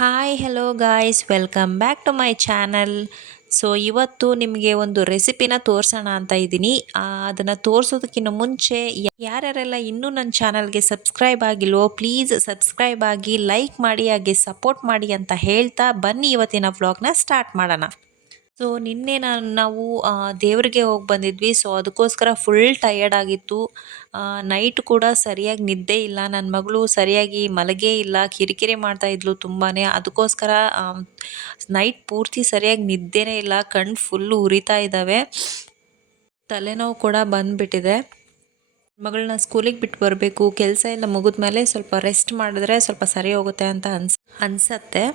Hi hello guys welcome back to my channel. So ಇವತ್ತು ನಿಮಗೆ ಒಂದು ರೆಸಿಪಿನ ತೋರಿಸೋಣ ಅಂತ ಇದ್ದೀನಿ. ಅದನ್ನು ತೋರಿಸೋದಕ್ಕಿಂತ ಮುಂಚೆ ಯಾರ್ಯಾರೆಲ್ಲ ಇನ್ನೂ ನನ್ನ ಚಾನಲ್ಗೆ ಸಬ್ಸ್ಕ್ರೈಬ್ ಆಗಿಲ್ವೋ ಪ್ಲೀಸ್ ಸಬ್ಸ್ಕ್ರೈಬ್ ಆಗಿ ಲೈಕ್ ಮಾಡಿ ಹಾಗೆ ಸಪೋರ್ಟ್ ಮಾಡಿ ಅಂತ ಹೇಳ್ತಾ ಬನ್ನಿ ಇವತ್ತಿನ ವ್ಲಾಗ್ನ ಸ್ಟಾರ್ಟ್ ಮಾಡೋಣ. ಸೊ ನಿನ್ನೆ ನಾವು ದೇವರಿಗೆ ಹೋಗಿ ಬಂದಿದ್ವಿ. ಸೊ ಅದಕ್ಕೋಸ್ಕರ ಫುಲ್ ಟಯರ್ಡ್ ಆಗಿತ್ತು. ನೈಟ್ ಕೂಡ ಸರಿಯಾಗಿ ನಿದ್ದೆ ಇಲ್ಲ. ನನ್ನ ಮಗಳು ಸರಿಯಾಗಿ ಮಲಗೇ ಇಲ್ಲ, ಕಿರಿಕಿರಿ ಮಾಡ್ತಾ ಇದ್ಲು ತುಂಬಾ. ಅದಕ್ಕೋಸ್ಕರ ನೈಟ್ ಪೂರ್ತಿ ಸರಿಯಾಗಿ ನಿದ್ದೆನೇ ಇಲ್ಲ, ಕಣ್ಣು ಫುಲ್ಲು ಉರಿತಾ ಇದ್ದಾವೆ, ತಲೆನೋವು ಕೂಡ ಬಂದುಬಿಟ್ಟಿದೆ. ಮಗಳನ್ನ ಸ್ಕೂಲಿಗೆ ಬಿಟ್ಟು ಬರಬೇಕು, ಕೆಲಸ ಎಲ್ಲ ಮುಗಿದ್ಮೇಲೆ ಸ್ವಲ್ಪ ರೆಸ್ಟ್ ಮಾಡಿದ್ರೆ ಸ್ವಲ್ಪ ಸರಿ ಹೋಗುತ್ತೆ ಅಂತ ಅನ್ಸತ್ತೆ.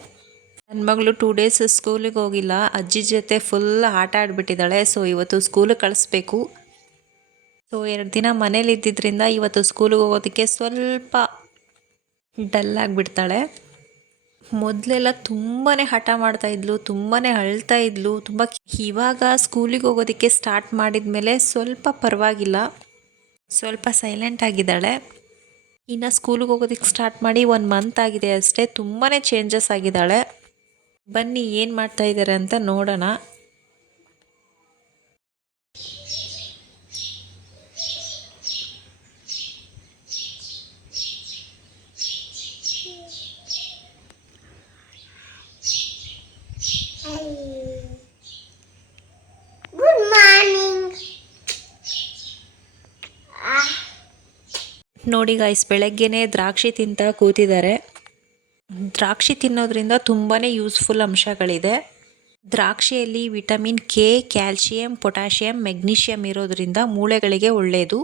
ನನ್ನ ಮಗಳು 2 ಡೇಸ್ ಸ್ಕೂಲಿಗೆ ಹೋಗಿಲ್ಲ, ಅಜ್ಜಿ ಜೊತೆ ಫುಲ್ ಆಟ ಆಡಿಬಿಟ್ಟಿದ್ದಾಳೆ. ಸೊ ಇವತ್ತು ಸ್ಕೂಲಿಗೆ ಕಳಿಸ್ಬೇಕು. ಸೊ 2 ದಿನ ಮನೇಲಿ ಇದ್ದಿದ್ದರಿಂದ ಇವತ್ತು ಸ್ಕೂಲಿಗೆ ಹೋಗೋದಕ್ಕೆ ಸ್ವಲ್ಪ ಡಲ್ ಆಗಿಬಿಡ್ತಾಳೆ. ಮೊದಲೆಲ್ಲ ತುಂಬಾ ಹಠ ಮಾಡ್ತಾ ಇದ್ಲು, ತುಂಬಾ ಅಳ್ತಾ ಇದ್ಲು ತುಂಬ. ಇವಾಗ ಸ್ಕೂಲಿಗೆ ಹೋಗೋದಕ್ಕೆ ಸ್ಟಾರ್ಟ್ ಮಾಡಿದ ಮೇಲೆ ಸ್ವಲ್ಪ ಪರವಾಗಿಲ್ಲ, ಸ್ವಲ್ಪ ಸೈಲೆಂಟ್ ಆಗಿದ್ದಾಳೆ. ಇನ್ನು ಸ್ಕೂಲಿಗೆ ಹೋಗೋದಕ್ಕೆ ಸ್ಟಾರ್ಟ್ ಮಾಡಿ 1 ಮಂತ್ ಆಗಿದೆ ಅಷ್ಟೇ. ತುಂಬಾ ಚೇಂಜಸ್ ಆಗಿದ್ದಾಳೆ. ಬನ್ನಿ ಏನು ಮಾಡ್ತಾ ಇದ್ದಾರೆ ಅಂತ ನೋಡೋಣ. Good morning. ನೋಡಿ ಗಾಯ್ಸ್, ಬೆಳಗ್ಗೆನೇ ದ್ರಾಕ್ಷಿ ತಿಂತ ಕೂತಿದ್ದಾರೆ. ದ್ರಾಕ್ಷಿ ತಿನ್ನೋದ್ರಿಂದ ತುಂಬಾ ಯೂಸ್ಫುಲ್ ಅಂಶಗಳಿದೆ. ದ್ರಾಕ್ಷಿಯಲ್ಲಿ vitamin K, calcium, potassium, magnesium ಇರೋದ್ರಿಂದ ಮೂಳೆಗಳಿಗೆ ಒಳ್ಳೆಯದು.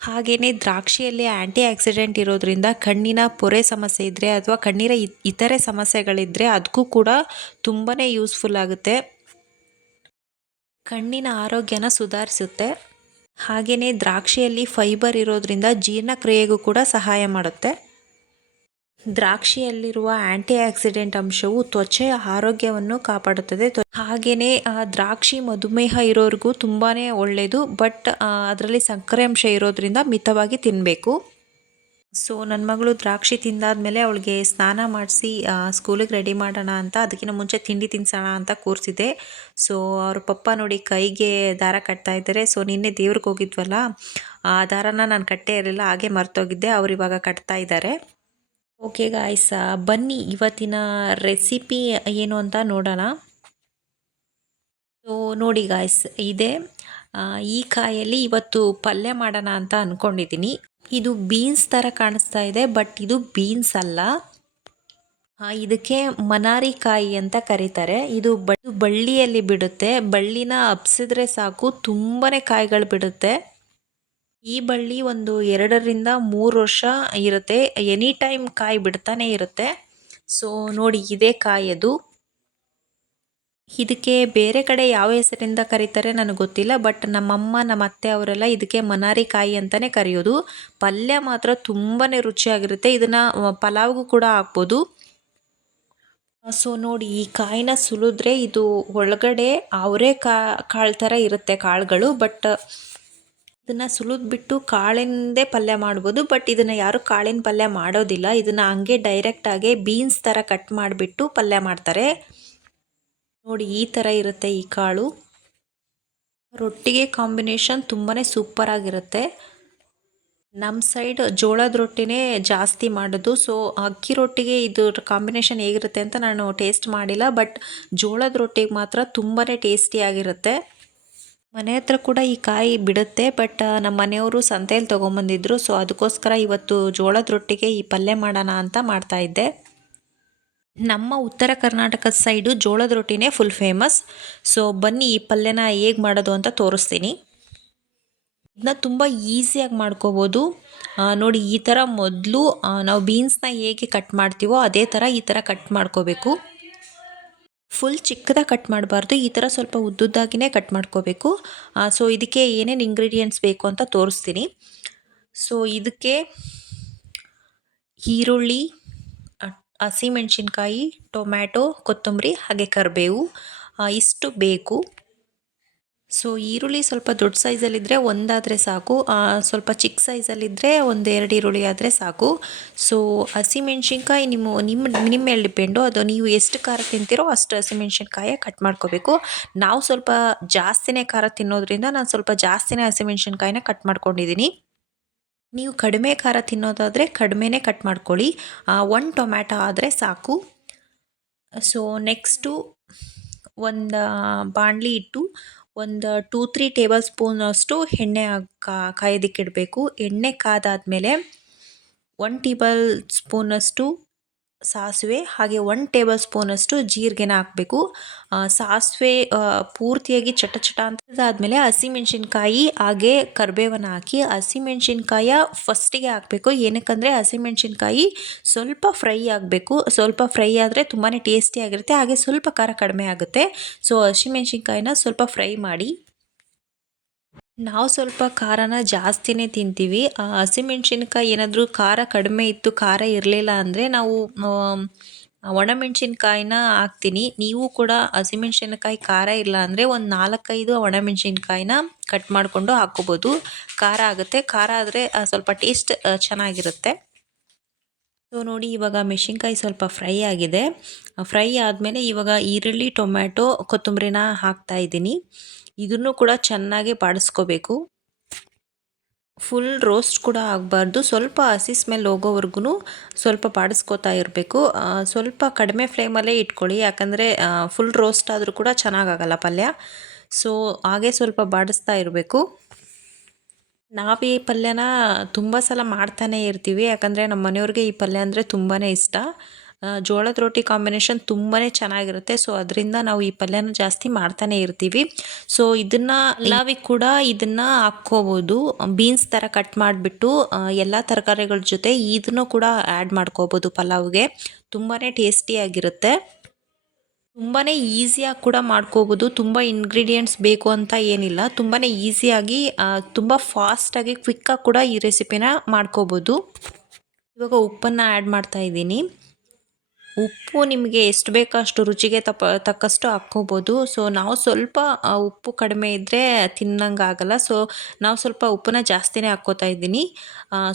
ಹಾಗೆಯೇ ದ್ರಾಕ್ಷಿಯಲ್ಲಿ ಆ್ಯಂಟಿ ಆಕ್ಸಿಡೆಂಟ್ ಇರೋದ್ರಿಂದ ಕಣ್ಣಿನ ಪೊರೆ ಸಮಸ್ಯೆ ಇದ್ದರೆ ಅಥವಾ ಕಣ್ಣಿನ ಇತರೆ ಸಮಸ್ಯೆಗಳಿದ್ದರೆ ಅದಕ್ಕೂ ಕೂಡ ತುಂಬಾ ಯೂಸ್ಫುಲ್ ಆಗುತ್ತೆ. ಕಣ್ಣಿನ ಆರೋಗ್ಯನ ಸುಧಾರಿಸುತ್ತೆ. ಹಾಗೆಯೇ ದ್ರಾಕ್ಷಿಯಲ್ಲಿ ಫೈಬರ್ ಇರೋದ್ರಿಂದ ಜೀರ್ಣಕ್ರಿಯೆಗೂ ಕೂಡ ಸಹಾಯ ಮಾಡುತ್ತೆ. ದ್ರಾಕ್ಷಿಯಲ್ಲಿರುವ ಆ್ಯಂಟಿ ಆಕ್ಸಿಡೆಂಟ್ ಅಂಶವು ತ್ವಚೆಯ ಆರೋಗ್ಯವನ್ನು ಕಾಪಾಡುತ್ತದೆ. ಹಾಗೆಯೇ ದ್ರಾಕ್ಷಿ ಮಧುಮೇಹ ಇರೋರಿಗೂ ತುಂಬಾ ಒಳ್ಳೆಯದು. ಬಟ್ ಅದರಲ್ಲಿ ಸಕ್ಕರೆ ಅಂಶ ಇರೋದ್ರಿಂದ ಮಿತವಾಗಿ ತಿನ್ನಬೇಕು. ಸೊ ನನ್ನ ಮಗಳು ದ್ರಾಕ್ಷಿ ತಿಂದಾದ್ಮೇಲೆ ಅವಳಿಗೆ ಸ್ನಾನ ಮಾಡಿಸಿ ಸ್ಕೂಲಿಗೆ ರೆಡಿ ಮಾಡೋಣ ಅಂತ, ಅದಕ್ಕಿಂತ ಮುಂಚೆ ತಿಂಡಿ ತಿನ್ಸೋಣ ಅಂತ ಕೂರಿಸಿದೆ. ಸೊ ಅವ್ರ ಪಪ್ಪ ನೋಡಿ ಕೈಗೆ ದಾರ ಕಟ್ತಾ ಇದ್ದಾರೆ. ಸೊ ನಿನ್ನೆ ದೇವ್ರಿಗೆ ಹೋಗಿದ್ವಲ್ಲ, ಆ ದಾರನ ನಾನು ಕಟ್ಟೇ ಇರಲಿಲ್ಲ, ಹಾಗೆ ಮರ್ತೋಗಿದ್ದೆ. ಅವ್ರು ಇವಾಗ ಕಟ್ತಾ ಇದ್ದಾರೆ. ಓಕೆ ಗಾಯ್ಸ್, ಬನ್ನಿ ಇವತ್ತಿನ ರೆಸಿಪಿ ಏನು ಅಂತ ನೋಡೋಣ. ಸೊ ನೋಡಿ ಗಾಯ್ಸ್, ಇದೆ ಈ ಕಾಯಲ್ಲಿ ಇವತ್ತು ಪಲ್ಯ ಮಾಡೋಣ ಅಂತ ಅಂದ್ಕೊಂಡಿದ್ದೀನಿ. ಇದು ಬೀನ್ಸ್ ಥರ ಕಾಣಿಸ್ತಾ ಇದೆ, ಬಟ್ ಇದು ಬೀನ್ಸ್ ಅಲ್ಲ. ಇದಕ್ಕೆ ಮನಾರಿ ಕಾಯಿ ಅಂತ ಕರೀತಾರೆ. ಇದು ಬಳ್ಳಿಯಲ್ಲಿ ಬಿಡುತ್ತೆ. ಬಳ್ಳಿನ ಹಬ್ಸಿದ್ರೆ ಸಾಕು, ತುಂಬಾ ಕಾಯಿಗಳು ಬಿಡುತ್ತೆ. ಈ ಬಳ್ಳಿ ಒಂದು 2 ರಿಂದ 3 ವರ್ಷ ಇರುತ್ತೆ. ಎನಿ ಟೈಮ್ ಕಾಯಿ ಬಿಡ್ತಾನೆ ಇರುತ್ತೆ. ಸೊ ನೋಡಿ, ಇದೇ ಕಾಯದು. ಇದಕ್ಕೆ ಬೇರೆ ಕಡೆ ಯಾವ ಹೆಸರಿಂದ ಕರೀತಾರೆ ನನಗೆ ಗೊತ್ತಿಲ್ಲ, ಬಟ್ ನಮ್ಮಮ್ಮ ನಮ್ಮ ಅತ್ತೆ ಅವರೆಲ್ಲ ಇದಕ್ಕೆ ಮನಾರಿ ಕಾಯಿ ಅಂತಲೇ ಕರೆಯೋದು. ಪಲ್ಯ ಮಾತ್ರ ತುಂಬಾ ರುಚಿಯಾಗಿರುತ್ತೆ. ಇದನ್ನು ಪಲಾವ್ಗೂ ಕೂಡ ಹಾಕ್ಬೋದು. ಸೊ ನೋಡಿ, ಈ ಕಾಯಿನ ಸುಲಿದ್ರೆ ಇದು ಒಳಗಡೆ ಅವರೇ ಕಾಳು ಥರ ಇರುತ್ತೆ ಕಾಳುಗಳು. ಬಟ್ ಇದನ್ನು ಸುಲಿದ್ಬಿಟ್ಟು ಕಾಳಿಂದೇ ಪಲ್ಯ ಮಾಡ್ಬೋದು. ಬಟ್ ಇದನ್ನು ಯಾರು ಕಾಳಿನ ಪಲ್ಯ ಮಾಡೋದಿಲ್ಲ. ಇದನ್ನು ಹಂಗೆ ಡೈರೆಕ್ಟಾಗಿ ಬೀನ್ಸ್ ಥರ ಕಟ್ ಮಾಡಿಬಿಟ್ಟು ಪಲ್ಯ ಮಾಡ್ತಾರೆ. ನೋಡಿ, ಈ ಥರ ಇರುತ್ತೆ ಈ ಕಾಳು. ರೊಟ್ಟಿಗೆ ಕಾಂಬಿನೇಷನ್ ತುಂಬಾ ಸೂಪರ್ ಆಗಿರುತ್ತೆ. ನಮ್ಮ ಸೈಡ್ ಜೋಳದ ರೊಟ್ಟಿನೇ ಜಾಸ್ತಿ ಮಾಡೋದು. ಸೊ ಅಕ್ಕಿ ರೊಟ್ಟಿಗೆ ಇದು ಕಾಂಬಿನೇಷನ್ ಹೇಗಿರುತ್ತೆ ಅಂತ ನಾನು ಟೇಸ್ಟ್ ಮಾಡಿಲ್ಲ, ಬಟ್ ಜೋಳದ ರೊಟ್ಟಿಗೆ ಮಾತ್ರ ತುಂಬಾ ಟೇಸ್ಟಿಯಾಗಿರುತ್ತೆ. ಮನೆ ಹತ್ರ ಕೂಡ ಈ ಕಾಯಿ ಬಿಡುತ್ತೆ, ಬಟ್ ನಮ್ಮ ಮನೆಯವರು ಸಂತೆಯಲ್ಲಿ ತೊಗೊಂಬಂದಿದ್ರು. ಸೊ ಅದಕ್ಕೋಸ್ಕರ ಇವತ್ತು ಜೋಳದ ರೊಟ್ಟಿಗೆ ಈ ಪಲ್ಯ ಮಾಡೋಣ ಅಂತ ಮಾಡ್ತಾಯಿದ್ದೆ. ನಮ್ಮ ಉತ್ತರ ಕರ್ನಾಟಕದ ಸೈಡು ಜೋಳದ ರೊಟ್ಟಿನೇ ಫುಲ್ ಫೇಮಸ್. ಸೊ ಬನ್ನಿ ಈ ಪಲ್ಯನ ಹೇಗೆ ಮಾಡೋದು ಅಂತ ತೋರಿಸ್ತೀನಿ. ಇದನ್ನ ತುಂಬ ಈಸಿಯಾಗಿ ಮಾಡ್ಕೋಬೋದು. ನೋಡಿ, ಈ ಥರ ಮೊದಲು ನಾವು ಬೀನ್ಸ್ನ ಹೇಗೆ ಕಟ್ ಮಾಡ್ತೀವೋ ಅದೇ ಥರ ಈ ಥರ ಕಟ್ ಮಾಡ್ಕೋಬೇಕು. ಫುಲ್ ಚಿಕ್ಕದಾಗಿ ಕಟ್ ಮಾಡಬಾರ್ದು, ಈ ಥರ ಸ್ವಲ್ಪ ಉದ್ದುದ್ದಾಗಿಯೇ ಕಟ್ ಮಾಡ್ಕೋಬೇಕು. ಸೊ ಇದಕ್ಕೆ ಏನೇನು ಇಂಗ್ರೀಡಿಯೆಂಟ್ಸ್ ಬೇಕು ಅಂತ ತೋರಿಸ್ತೀನಿ. ಸೊ ಇದಕ್ಕೆ ಈರುಳ್ಳಿ, ಹಸಿಮೆಣಸಿನ್ಕಾಯಿ, ಟೊಮ್ಯಾಟೊ, ಕೊತ್ತಂಬರಿ ಹಾಗೆ ಕರಿಬೇವು ಇಷ್ಟು ಬೇಕು. ಸೊ ಈರುಳ್ಳಿ ಸ್ವಲ್ಪ ದೊಡ್ಡ ಸೈಜಲ್ಲಿದ್ದರೆ ಒಂದಾದರೆ ಸಾಕು, ಸ್ವಲ್ಪ ಚಿಕ್ಕ ಸೈಜಲ್ಲಿದ್ದರೆ ಒಂದೆರಡು ಈರುಳ್ಳಿ ಆದರೆ ಸಾಕು. ಸೊ ಹಸಿಮೆಣ್ಸಿನ್ಕಾಯಿ ನಿಮ್ಮ ಮೇಲೆ ಡಿಪೆಂಡು, ಅದು ನೀವು ಎಷ್ಟು ಖಾರ ತಿಂತೀರೋ ಅಷ್ಟು ಹಸಿಮೆಣ್ಸಿನ್ಕಾಯಿ ಕಟ್ ಮಾಡ್ಕೋಬೇಕು. ನಾವು ಸ್ವಲ್ಪ ಜಾಸ್ತಿನೇ ಖಾರ ತಿನ್ನೋದ್ರಿಂದ ನಾನು ಸ್ವಲ್ಪ ಜಾಸ್ತಿನೇ ಹಸಿಮೆಣ್ಸಿನ್ಕಾಯಿನ ಕಟ್ ಮಾಡ್ಕೊಂಡಿದ್ದೀನಿ. ನೀವು ಕಡಿಮೆ ಖಾರ ತಿನ್ನೋದಾದರೆ ಕಡಿಮೆನೇ ಕಟ್ ಮಾಡ್ಕೊಳ್ಳಿ. 1 ಟೊಮ್ಯಾಟೊ ಆದರೆ ಸಾಕು. ಸೊ ನೆಕ್ಸ್ಟು ಒಂದು ಬಾಣಲಿ ಇಟ್ಟು ಒಂದು 2-3 ಟೇಬಲ್ ಸ್ಪೂನಷ್ಟು ಎಣ್ಣೆ ಕಾಯೋದಕ್ಕಿಡಬೇಕು. ಎಣ್ಣೆ ಕಾದಾದಮೇಲೆ 1 ಟೇಬಲ್ ಸ್ಪೂನಷ್ಟು ಸಾಸಿವೆ ಹಾಗೆ 1 ಟೇಬಲ್ ಸ್ಪೂನಷ್ಟು ಜೀರಿಗೆನ ಹಾಕಬೇಕು. ಸಾಸಿವೆ ಪೂರ್ತಿಯಾಗಿ ಚಟ ಚಟ ಅಂತದಾದಮೇಲೆ ಹಸಿಮೆಣ್ಸಿನ್ಕಾಯಿ ಹಾಗೆ ಕರಿಬೇವನ್ನು ಹಾಕಿ ಹಸಿಮೆಣ್ಸಿನ್ಕಾಯ ಫಸ್ಟಿಗೆ ಹಾಕಬೇಕು. ಏನಕ್ಕಂದರೆ ಹಸಿಮೆಣ್ಸಿನ್ಕಾಯಿ ಸ್ವಲ್ಪ ಫ್ರೈ ಆಗಬೇಕು. ಸ್ವಲ್ಪ ಫ್ರೈ ಆದರೆ ತುಂಬಾ ಟೇಸ್ಟಿಯಾಗಿರುತ್ತೆ, ಹಾಗೆ ಸ್ವಲ್ಪ ಖಾರ ಕಡಿಮೆ ಆಗುತ್ತೆ. ಸೊ ಹಸಿಮೆಣ್ಸಿನ್ಕಾಯಿನ ಸ್ವಲ್ಪ ಫ್ರೈ ಮಾಡಿ. ನಾವು ಸ್ವಲ್ಪ ಖಾರನ ಜಾಸ್ತಿನೇ ತಿಂತೀವಿ. ಹಸಿಮೆಣ್ಸಿನ್ಕಾಯಿ ಏನಾದರೂ ಖಾರ ಕಡಿಮೆ ಇತ್ತು, ಖಾರ ಇರಲಿಲ್ಲ ಅಂದರೆ ನಾವು ಒಣಮೆಣ್ಸಿನ್ಕಾಯಿನ ಹಾಕ್ತೀನಿ. ನೀವು ಕೂಡ ಹಸಿಮೆಣ್ಸಿನ್ಕಾಯಿ ಖಾರ ಇಲ್ಲ ಅಂದರೆ ಒಂದು 4-5 ಒಣಮೆಣ್ಸಿನ್ಕಾಯಿನ ಕಟ್ ಮಾಡಿಕೊಂಡು ಹಾಕ್ಕೋಬೋದು. ಖಾರ ಆಗುತ್ತೆ, ಖಾರ ಆದರೆ ಸ್ವಲ್ಪ ಟೇಸ್ಟ್ ಚೆನ್ನಾಗಿರುತ್ತೆ. ಸೊ ನೋಡಿ, ಇವಾಗ ಮೆಣಸಿನ್ಕಾಯಿ ಸ್ವಲ್ಪ ಫ್ರೈ ಆಗಿದೆ. ಫ್ರೈ ಆದಮೇಲೆ ಇವಾಗ ಈರುಳ್ಳಿ, ಟೊಮ್ಯಾಟೊ, ಕೊತ್ತಂಬರಿನ ಹಾಕ್ತಾಯಿದ್ದೀನಿ. ಇದನ್ನು ಕೂಡ ಚೆನ್ನಾಗಿ ಬಾಡಿಸ್ಕೋಬೇಕು. ಫುಲ್ ರೋಸ್ಟ್ ಕೂಡ ಆಗಬಾರ್ದು, ಸ್ವಲ್ಪ ಹಸಿ ಸ್ಮೆಲ್ ಹೋಗೋವರೆಗೂ ಸ್ವಲ್ಪ ಬಾಡಿಸ್ಕೋತಾ ಇರಬೇಕು. ಸ್ವಲ್ಪ ಕಡಿಮೆ ಫ್ಲೇಮಲ್ಲೇ ಇಟ್ಕೊಳ್ಳಿ, ಯಾಕಂದರೆ ಫುಲ್ ರೋಸ್ಟ್ ಆದರೂ ಕೂಡ ಚೆನ್ನಾಗಾಗಲ್ಲ ಪಲ್ಯ. ಸೊ ಹಾಗೆ ಸ್ವಲ್ಪ ಬಾಡಿಸ್ತಾ ಇರಬೇಕು. ನಾವು ಈ ಪಲ್ಯನ ತುಂಬ ಸಲ ಮಾಡ್ತಾನೆ ಇರ್ತೀವಿ, ಯಾಕಂದರೆ ನಮ್ಮ ಮನೆಯವ್ರಿಗೆ ಈ ಪಲ್ಯ ಅಂದರೆ ತುಂಬಾ ಇಷ್ಟ. ಜೋಳದ ರೊಟ್ಟಿ ಕಾಂಬಿನೇಷನ್ ತುಂಬಾ ಚೆನ್ನಾಗಿರುತ್ತೆ. ಸೊ ಅದರಿಂದ ನಾವು ಈ ಪಲ್ಯನ ಜಾಸ್ತಿ ಮಾಡ್ತಾನೆ ಇರ್ತೀವಿ. ಸೊ ಇದನ್ನು ಪಲಾವಿಗೆ ಕೂಡ ಇದನ್ನು ಹಾಕ್ಕೋಬೋದು. ಬೀನ್ಸ್ ಥರ ಕಟ್ ಮಾಡಿಬಿಟ್ಟು ಎಲ್ಲ ತರಕಾರಿಗಳ ಜೊತೆ ಇದನ್ನು ಕೂಡ ಆ್ಯಡ್ ಮಾಡ್ಕೋಬೋದು ಪಲಾವ್ಗೆ. ತುಂಬಾ ಟೇಸ್ಟಿಯಾಗಿರುತ್ತೆ. ತುಂಬಾ ಈಸಿಯಾಗಿ ಕೂಡ ಮಾಡ್ಕೋಬೋದು. ತುಂಬ ಇಂಗ್ರೀಡಿಯೆಂಟ್ಸ್ ಬೇಕು ಅಂತ ಏನಿಲ್ಲ, ತುಂಬಾ ಈಸಿಯಾಗಿ ತುಂಬ ಫಾಸ್ಟಾಗಿ ಕ್ವಿಕ್ಕಾಗಿ ಕೂಡ ಈ ರೆಸಿಪಿನ ಮಾಡ್ಕೋಬೋದು. ಇವಾಗ ಉಪ್ಪನ್ನು ಆ್ಯಡ್ ಮಾಡ್ತಾ ಇದ್ದೀನಿ. ಉಪ್ಪು ನಿಮಗೆ ಎಷ್ಟು ಬೇಕೋ ಅಷ್ಟು ರುಚಿಗೆ ತಕ್ಕಷ್ಟು ಹಾಕ್ಕೋಬೋದು. ಸೊ ನಾವು ಸ್ವಲ್ಪ ಉಪ್ಪು ಕಡಿಮೆ ಇದ್ದರೆ ತಿನ್ನಂಗಾಗಲ್ಲ, ಸೊ ನಾವು ಸ್ವಲ್ಪ ಉಪ್ಪನ್ನ ಜಾಸ್ತಿನೇ ಹಾಕ್ಕೋತಾ ಇದ್ದೀನಿ.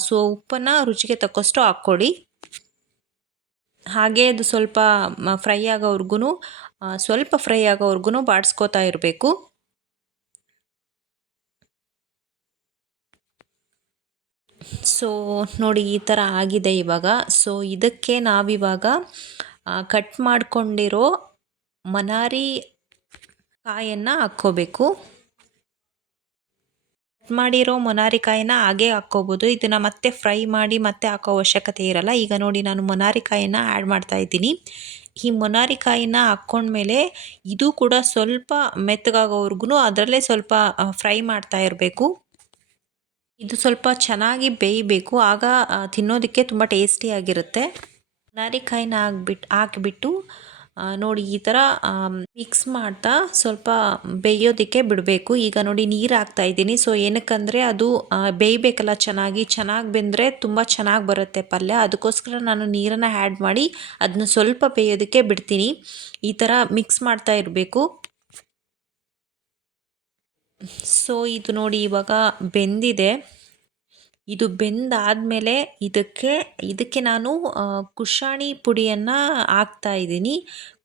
ಸೊ ಉಪ್ಪನ್ನು ರುಚಿಗೆ ತಕ್ಕಷ್ಟು ಹಾಕ್ಕೊಳ್ಳಿ. ಹಾಗೆ ಅದು ಸ್ವಲ್ಪ ಫ್ರೈ ಆಗೋವರೆಗೂ ಬಾಡಿಸ್ಕೋತಾ ಇರಬೇಕು. ಸೊ ನೋಡಿ, ಈ ಥರ ಆಗಿದೆ ಇವಾಗ. ಸೊ ಇದಕ್ಕೆ ನಾವಿವಾಗ ಕಟ್ ಮಾಡಿಕೊಂಡಿರೋ ಮನಾರಿ ಕಾಯನ್ನು ಹಾಕ್ಕೋಬೇಕು. ಕಟ್ ಮಾಡಿರೋ ಮೊನಾರಿ ಕಾಯಿನ ಹಾಗೆ ಹಾಕ್ಕೋಬೋದು. ಇದನ್ನು ಮತ್ತೆ ಫ್ರೈ ಮಾಡಿ ಮತ್ತೆ ಹಾಕೋ ಅವಶ್ಯಕತೆ ಇರಲ್ಲ. ಈಗ ನೋಡಿ, ನಾನು ಮೊನಾರಿ ಕಾಯಿನ ಆ್ಯಡ್ ಮಾಡ್ತಾ ಇದ್ದೀನಿ. ಈ ಮೊನಾರಿ ಕಾಯಿನ ಹಾಕ್ಕೊಂಡ್ಮೇಲೆ ಇದು ಕೂಡ ಸ್ವಲ್ಪ ಮೆತ್ತಗಾಗೋವರೆಗೂ ಅದರಲ್ಲೇ ಸ್ವಲ್ಪ ಫ್ರೈ ಮಾಡ್ತಾ ಇರಬೇಕು. ಇದು ಸ್ವಲ್ಪ ಚೆನ್ನಾಗಿ ಬೇಯಬೇಕು, ಆಗ ತಿನ್ನೋದಕ್ಕೆ ತುಂಬ ಟೇಸ್ಟಿಯಾಗಿರುತ್ತೆ. ಮೊನಾರಿಕಾಯಿನ ಹಾಕಿಬಿಟ್ಟು ನೋಡಿ ಈ ಥರ ಮಿಕ್ಸ್ ಮಾಡ್ತಾ ಸ್ವಲ್ಪ ಬೇಯೋದಕ್ಕೆ ಬಿಡಬೇಕು. ಈಗ ನೋಡಿ, ನೀರು ಹಾಕ್ತಾ ಇದ್ದೀನಿ. ಸೊ ಏನಕ್ಕಂದರೆ ಅದು ಬೇಯಬೇಕಲ್ಲ, ಚೆನ್ನಾಗಿ ಬೆಂದರೆ ತುಂಬ ಚೆನ್ನಾಗಿ ಬರುತ್ತೆ ಪಲ್ಯ. ಅದಕ್ಕೋಸ್ಕರ ನಾನು ನೀರನ್ನು ಆ್ಯಡ್ ಮಾಡಿ ಅದನ್ನ ಸ್ವಲ್ಪ ಬೇಯೋದಕ್ಕೆ ಬಿಡ್ತೀನಿ. ಈ ಥರ ಮಿಕ್ಸ್ ಮಾಡ್ತಾ ಇರಬೇಕು. ಸೊ ಇದು ನೋಡಿ, ಇವಾಗ ಬೆಂದಿದೆ. ಇದು ಬೆಂದಾದಮೇಲೆ ಇದಕ್ಕೆ ನಾನು ಕುಶಾಣಿ ಪುಡಿಯನ್ನು ಹಾಕ್ತಾ ಇದ್ದೀನಿ.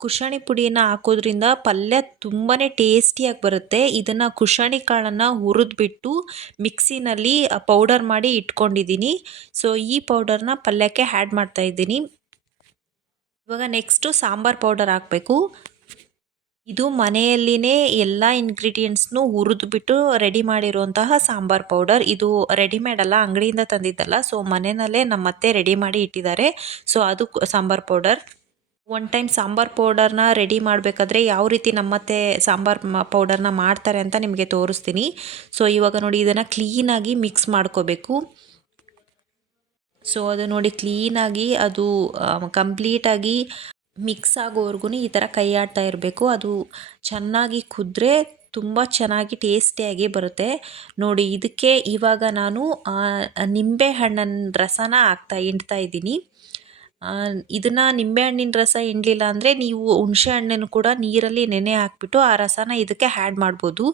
ಕುಶಾಣಿ ಪುಡಿಯನ್ನು ಹಾಕೋದ್ರಿಂದ ಪಲ್ಯ ತುಂಬಾ ಟೇಸ್ಟಿಯಾಗಿ ಬರುತ್ತೆ. ಇದನ್ನು ಕುಶಾಣಿ ಕಾಳನ್ನು ಹುರಿದ್ಬಿಟ್ಟು ಮಿಕ್ಸಿನಲ್ಲಿ ಪೌಡರ್ ಮಾಡಿ ಇಟ್ಕೊಂಡಿದ್ದೀನಿ. ಸೊ ಈ ಪೌಡರ್ನ ಪಲ್ಯಕ್ಕೆ ಆ್ಯಡ್ ಮಾಡ್ತಾ ಇದ್ದೀನಿ. ಇವಾಗ ನೆಕ್ಸ್ಟು ಸಾಂಬಾರು ಪೌಡರ್ ಹಾಕಬೇಕು. ಇದು ಮನೆಯಲ್ಲಿನೇ ಎಲ್ಲ ಇಂಗ್ರೀಡಿಯೆಂಟ್ಸ್ನು ಹುರಿದ್ಬಿಟ್ಟು ರೆಡಿ ಮಾಡಿರುವಂತಹ ಸಾಂಬಾರ್ ಪೌಡರ್. ಇದು ರೆಡಿಮೇಡ್ ಅಲ್ಲ, ಅಂಗಡಿಯಿಂದ ತಂದಿದ್ದಲ್ಲ. ಸೊ ಮನೆಯಲ್ಲೇ ನಮ್ಮ ಅತ್ತೆ ರೆಡಿ ಮಾಡಿ ಇಟ್ಟಿದ್ದಾರೆ. ಸೊ ಅದು sambar powder. One time sambar ಪೌಡರ್ನ ರೆಡಿ ಮಾಡಬೇಕಾದ್ರೆ ಯಾವ ರೀತಿ ನಮ್ಮತ್ತೆ ಸಾಂಬಾರ್ ಪೌಡರ್ನ ಮಾಡ್ತಾರೆ ಅಂತ ನಿಮಗೆ ತೋರಿಸ್ತೀನಿ. ಸೊ ಇವಾಗ ನೋಡಿ, ಇದನ್ನು ಕ್ಲೀನಾಗಿ ಮಿಕ್ಸ್ ಮಾಡ್ಕೋಬೇಕು. ಸೊ ಅದು ನೋಡಿ, ಕ್ಲೀನಾಗಿ ಅದು ಕಂಪ್ಲೀಟಾಗಿ ಮಿಕ್ಸ್ ಆಗೋವರೆಗೂ ಈ ಥರ ಕೈ ಆಡ್ತಾ ಇರಬೇಕು. ಅದು ಚೆನ್ನಾಗಿ ಕುದ್ರೆ ತುಂಬ ಚೆನ್ನಾಗಿ ಟೇಸ್ಟಿಯಾಗಿ ಬರುತ್ತೆ. ನೋಡಿ, ಇದಕ್ಕೆ ಇವಾಗ ನಾನು ನಿಂಬೆ ಹಣ್ಣಿನ ರಸನ ಹಿಂಡ್ತಾ ಇದ್ದೀನಿ. ಇದನ್ನು ನಿಂಬೆಹಣ್ಣಿನ ರಸ ಹಿಂಡಲಿಲ್ಲ ಅಂದರೆ ನೀವು ಹುಣಸೆ ಹಣ್ಣನ್ನು ಕೂಡ ನೀರಲ್ಲಿ ನೆನೆ ಹಾಕ್ಬಿಟ್ಟು ಆ ರಸನ ಇದಕ್ಕೆ ಆ್ಯಡ್ ಮಾಡ್ಬೋದು.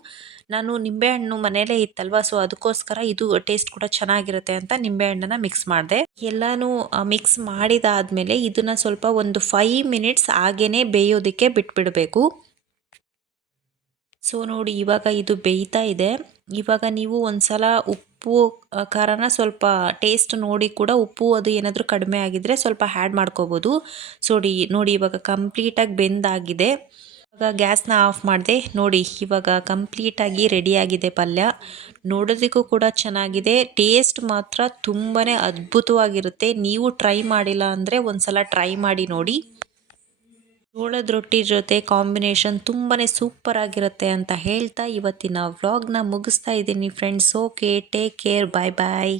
ನಾನು ನಿಂಬೆಹಣ್ಣು ಮನೆಯಲ್ಲೇ ಇತ್ತಲ್ವ, ಸೊ ಅದಕ್ಕೋಸ್ಕರ ಇದು ಟೇಸ್ಟ್ ಕೂಡ ಚೆನ್ನಾಗಿರುತ್ತೆ ಅಂತ ನಿಂಬೆಹಣ್ಣನ್ನು ಮಿಕ್ಸ್ ಮಾಡಿದೆ. ಎಲ್ಲನೂ ಮಿಕ್ಸ್ ಮಾಡಿದಾದಮೇಲೆ ಇದನ್ನು ಸ್ವಲ್ಪ ಒಂದು 5 ಮಿನಿಟ್ಸ್ ಹಾಗೇ ಬೇಯೋದಕ್ಕೆ ಬಿಟ್ಬಿಡಬೇಕು. ಸೊ ನೋಡಿ ಇವಾಗ ಇದು ಬೇಯ್ತಾ ಇದೆ. ಇವಾಗ ನೀವು ಒಂದ್ಸಲ ಉಪ್ಪು ಖಾರನ ಸ್ವಲ್ಪ ಟೇಸ್ಟ್ ನೋಡಿ ಕೂಡ ಉಪ್ಪು ಅದು ಏನಾದರೂ ಕಡಿಮೆ ಆಗಿದ್ದರೆ ಸ್ವಲ್ಪ ಆ್ಯಡ್ ಮಾಡ್ಕೋಬೋದು. ನೋಡಿ ಇವಾಗ ಕಂಪ್ಲೀಟಾಗಿ ಬೆಂದಾಗಿದೆ. ಇವಾಗ ಗ್ಯಾಸ್ನ ಆಫ್ ಮಾಡಿದೆ. ನೋಡಿ ಇವಾಗ ಕಂಪ್ಲೀಟಾಗಿ ರೆಡಿಯಾಗಿದೆ ಪಲ್ಯ. ನೋಡೋದಕ್ಕೂ ಕೂಡ ಚೆನ್ನಾಗಿದೆ, ಟೇಸ್ಟ್ ಮಾತ್ರ ತುಂಬಾ ಅದ್ಭುತವಾಗಿರುತ್ತೆ. ನೀವು ಟ್ರೈ ಮಾಡಿಲ್ಲ ಅಂದರೆ ಒಂದ್ಸಲ ಟ್ರೈ ಮಾಡಿ ನೋಡಿ. ಜೋಳದ ರೊಟ್ಟಿ ಜೊತೆ ಕಾಂಬಿನೇಷನ್ ತುಂಬಾ ಸೂಪರ್ ಆಗಿರುತ್ತೆ ಅಂತ ಹೇಳ್ತಾ ಇವತ್ತಿನ ವ್ಲಾಗ್ನ ಮುಗಿಸ್ತಾ ಇದ್ದೀನಿ ಫ್ರೆಂಡ್ಸ್. ಓಕೆ, ಟೇಕ್ ಕೇರ್, ಬಾಯ್ ಬಾಯ್.